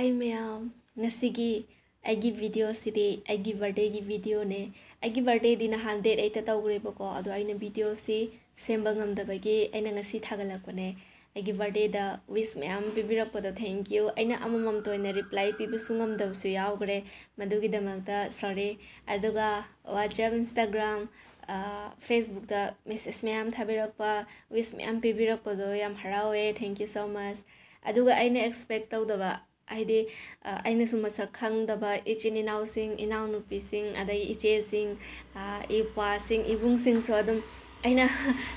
Hi ma'am, ngasigi aigi video sidi aigi birthday gi video ne. Aigi birthday di nahan date 8 tawgre bako ado aina video si semba ngamdabagi aina ngasi thagalakpane. Aigi birthday da wish ma'am pibirakpado thank you. Aina amamam toina reply pibusu ngamdabsu yawgre madugi damakta sorry. Aduga WhatsApp, Instagram, Facebook da message ma'am thabirakpa wish ma'am pibirakpado yam harawe. Thank you so much. Aduga aina expect tawdaba Aide aina sumasa khang daba ichini now sing inau nupi sing adai iche sing ipa sing ibung sing so adum aina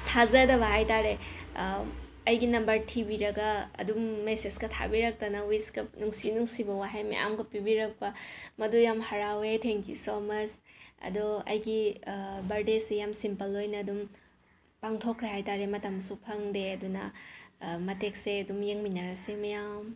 thaza daba hai tare aigi number tv raga adum message ka thabirak tana wish ka nungsi bo hai me am ko pibirak pa madu yam harawe thank you so much ado aigi birthday se yam simple loina adum pangthok ra hai tare matam su phangde aduna matek se adum yengminar se meyam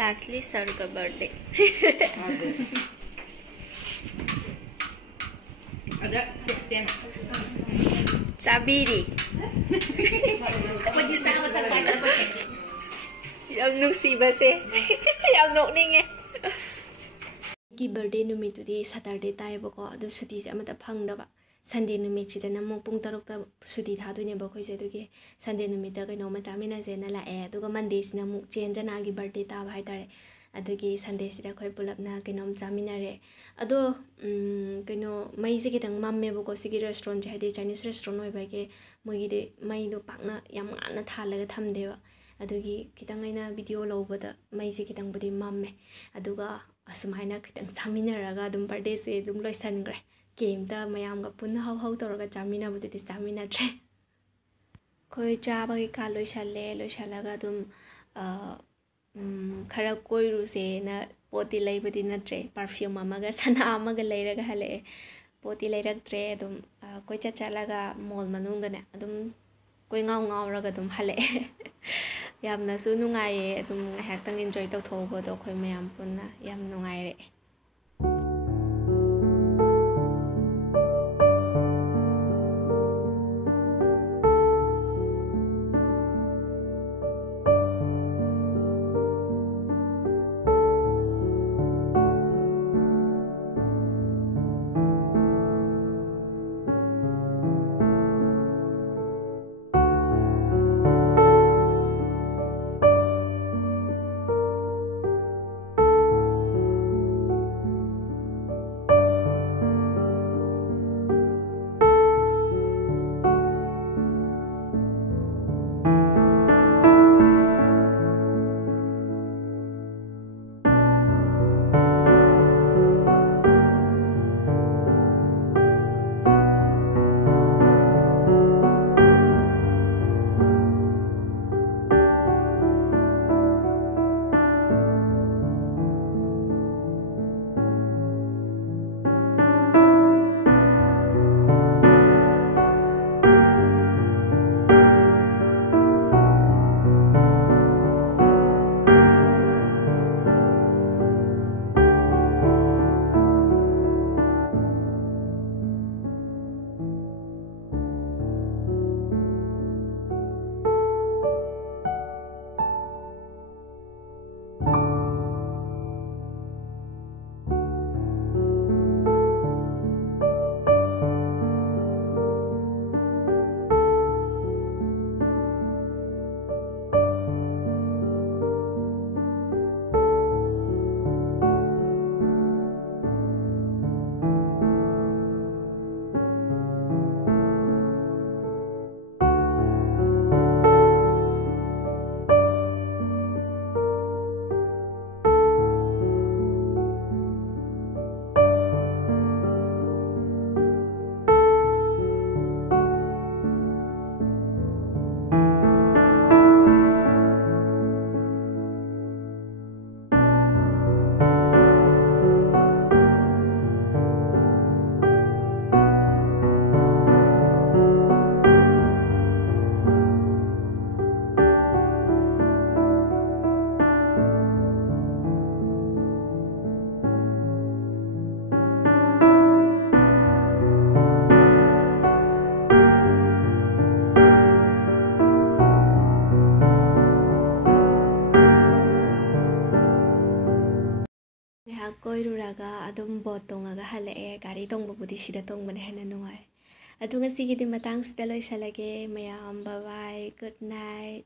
Lastly, sir ka birthday. Ada tekstin. Sabiri. Apa di sana terkait apa? Yam nungsiba se. Yam nokning eh. Ki birthday numit tudi Saturday tai bako adu suti se amata phangdaba. Sunday numit chida namong pung taruk ta suti thadu ne bakhoi se dugi Sunday numit ta kaino ma chamina se na la e aduga Monday sina muk chen jana gi birthday ta bhai tare adugi Sunday sida khoi pulapna kaino chamina re ado kaino mai se kitang mamme bako sigi restaurant je hade Chinese restaurant oi bage mogi de mai do pakna yam ngana thalaga thamde ba adugi kitang aina video lobada mai se kitang budi mamme aduga asmaina kitang chamina raga dum birthday se dum loisan gre game da mayam ga pun hau toraga chamina budi chamina tre koi chaba gi ka loisalaga dum khara koi ru se na poti laibadi na tre perfume amaga sana amaga leiraga hale poti leirak tre dum koi chalaga mall manung da ne dum koi ngau raga dum hale ꯌꯥꯝꯅꯁꯨ ꯅꯨꯡꯉꯥꯏꯌꯦ ꯑꯗꯨꯝ ꯉꯥꯏꯍꯥꯛꯇꯪ enjoy ꯇꯧꯊꯣꯛꯎꯕꯗꯣ ꯑꯩꯈꯣꯏ ꯃꯌꯥꯝ ꯄꯨꯟꯅ ꯌꯥꯝ ꯅꯨꯡꯉꯥꯏꯔꯛꯑꯦ ꯉꯥꯏꯍꯥꯛ ꯀꯣꯏꯔꯨꯔꯒ ꯑꯗꯨꯝ ꯕꯣꯠ ꯇꯣꯡꯉꯒ ꯍꯜꯂꯛꯑꯦ ꯒꯥꯔꯤ ꯇꯣꯡꯕꯕꯨꯗꯤ ꯁꯤꯗ ꯇꯣꯡꯕꯅ ꯍꯦꯟꯅ ꯅꯨꯡꯉꯥꯏ ꯑꯗꯨ ꯉꯁꯤꯒꯤꯗꯤ ꯃꯇꯥꯡꯁꯤꯗ ꯂꯣꯏꯁꯤꯜꯂꯒꯦ ꯃꯌꯥꯝ ꯕꯥꯏ ꯕꯥꯏ ꯒꯨꯗ ꯅꯥꯏꯠ